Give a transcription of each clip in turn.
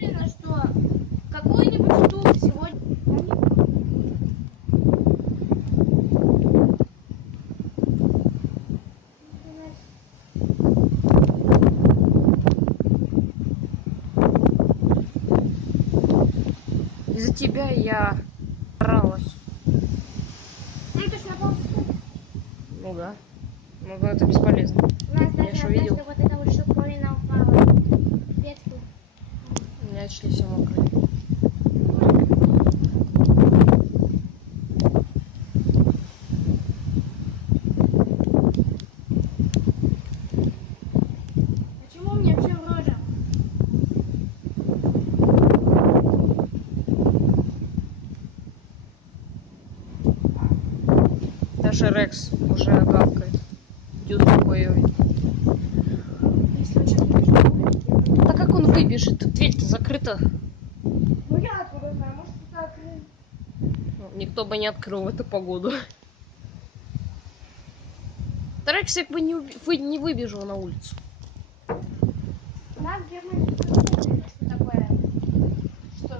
уверена, что какую-нибудь штуку сегодня... Из-за тебя я оралась. Ну, ты ж на пол. Ну да. Ну это бесполезно. У нас Я даже ж однажды увидел. вот эта вот штуковина упала. Ветку. У меня очки все мокрые. Почему у меня все в роже? Даже Рекс уже гавкает. Идет за боевой. Если он сейчас побежит, А как он выбежит? Дверь-то закрыта. ну я откуда знаю, может кто-то открыл. Ну, никто бы не открыл в эту погоду. Да Рекс как бы не выбежал на улицу. Да, в Германии что такое? Что?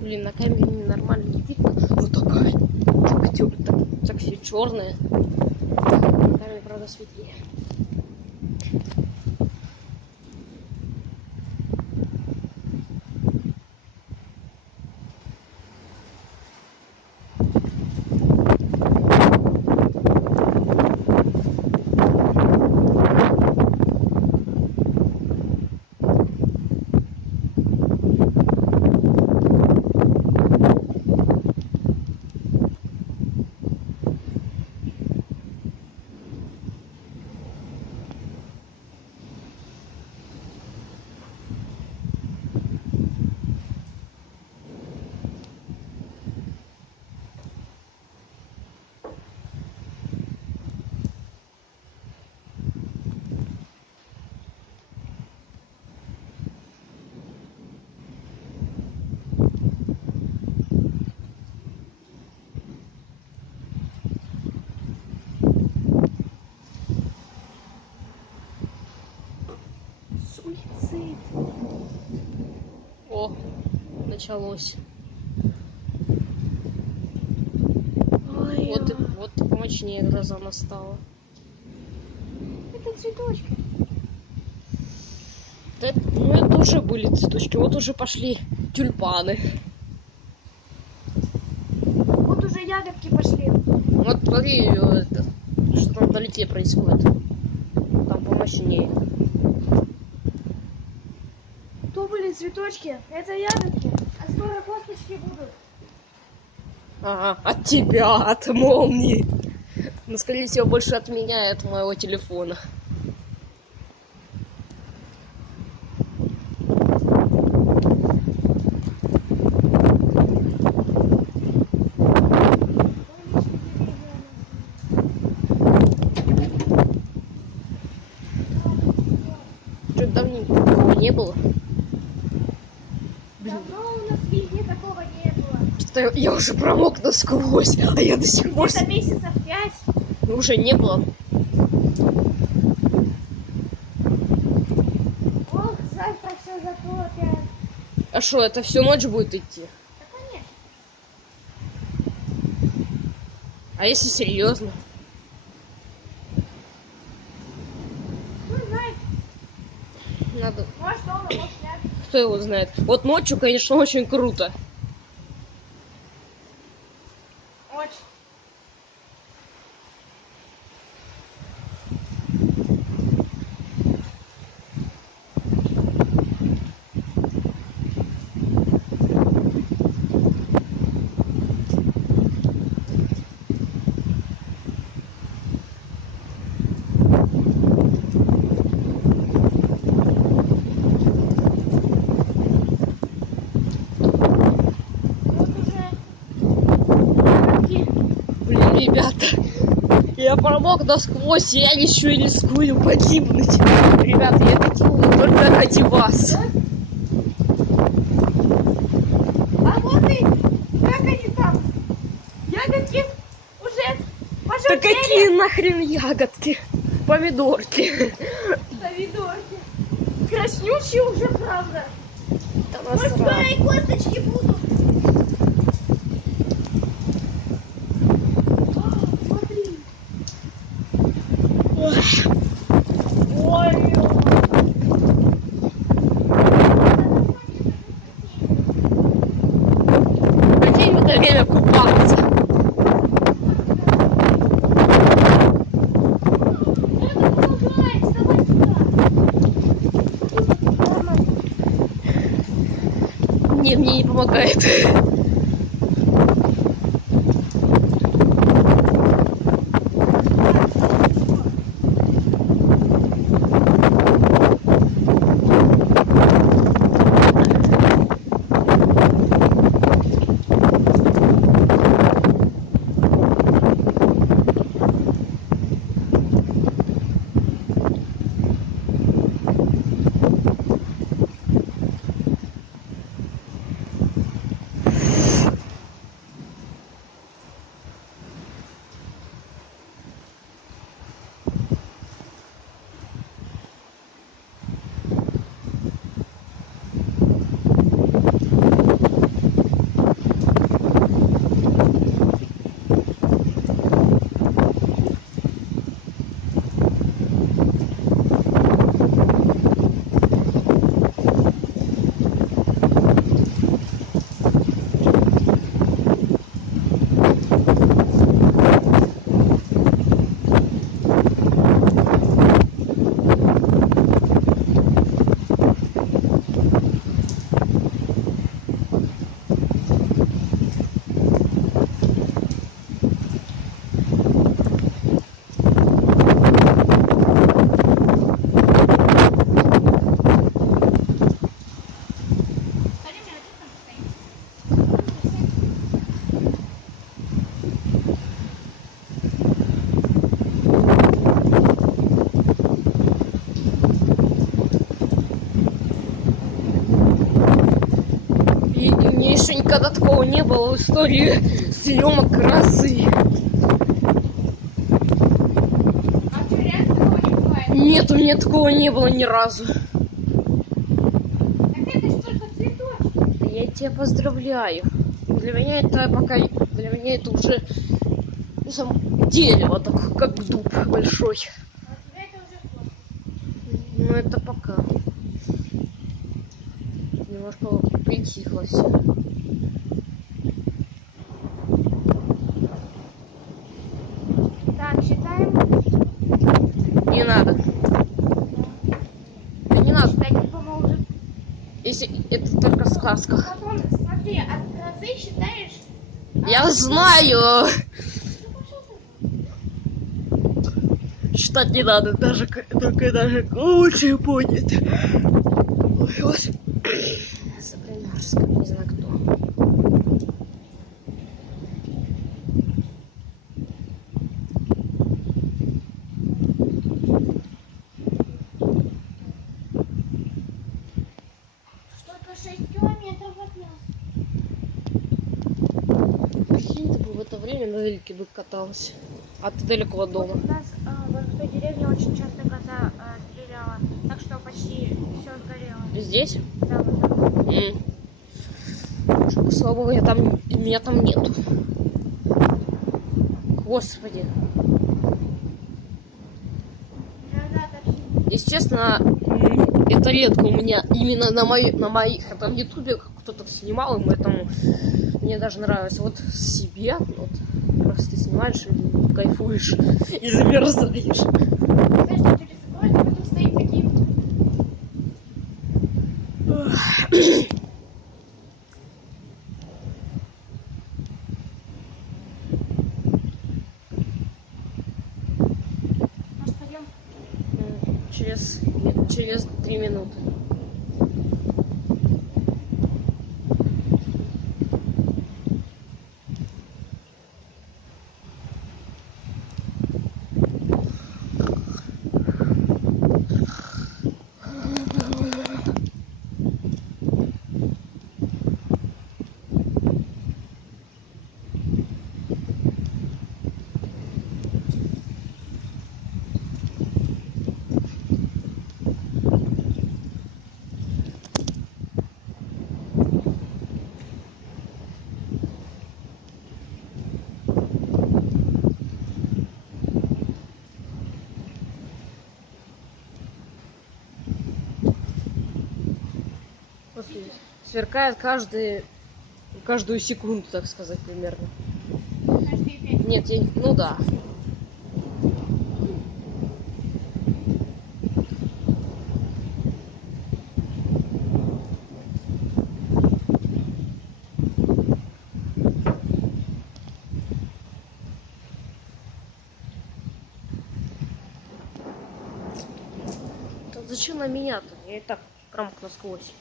Блин, на камере ненормально не видно. Вот такая. Так все черное. На камере, правда, светлее. О, началось. Ой, Вот помощнее гроза настала. это цветочки. Ну это уже были цветочки, вот уже пошли тюльпаны. Вот уже ягодки пошли. Вот смотри, что там вдалеке происходит. Там помощнее. То были цветочки, это ягодки, а скоро косточки будут. Ага, от тебя, от молнии. Но, скорее всего, больше от меня и от моего телефона. Что-то давненько такого не было. Давно у нас везде такого не было. Что-то я уже промок насквозь, а я до сих пор... Это месяцев 5. Ну, уже не было. Ох, завтра все затопят. А что, это всю ночь будет идти? Да, конечно. А если серьезно? Ну, знает. Надо... Может, он, а может, нет. Кто его знает? Вот ночью, конечно, очень круто. Очень. Вот уже ягодки. Блин, ребята, я промок насквозь, и я еще и рискую погибнуть. Ребята, я это делаю только ради вас. А вот и как они там? Ягодки уже Да пожелтели. какие нахрен ягодки? Помидорки. Помидорки. Краснючие уже, правда. Да Может, скоро насрать. и косточки будут. О, смотри. Ой. Хотим в это время купаться. Это продолжается. Давай сюда. Не, мне не помогает. никогда такого не было в истории съемок красы. А что, реально такого не бывает? Нет, у меня такого не было ни разу. Так это ж только цветочки. Я тебя поздравляю. Для меня это пока... Для меня это уже дерево, так как дуб большой. А у тебя это уже хвост. Ну это пока. Немножко притихло все. Так, считаем. Не надо. Да не надо. Считать не поможет. Если это только сказка. Потом, смотри, от грозы считаешь. Я знаю. Ну, пошел ты. Читать не надо, только даже лучше будет. Ой, господи. Саблинарская, не знаю кто. Что-то 6 километров от нас. Прикинь, ты бы в это время на велике бы катался. А ты далеко от дома. У нас вот в той деревне очень часто гроза стреляла, так что почти все сгорело. Здесь? Да, вот так. Слава богу, меня там нету. Господи. Гроза так сильно. Естественно, это редко у меня именно на моих, а там в ютубе кто-то снимал, и поэтому мне даже нравилось. Вот себе, вот просто ты снимаешь и кайфуешь и замерзаешь. Знаешь, что через город, а потом стоит такие вот. Может, пойдем? Через 3 минуты. Сверкает каждую секунду, так сказать, примерно. Каждые 5. Нет, ну да. Так зачем на меня-то? Я и так промок насквозь.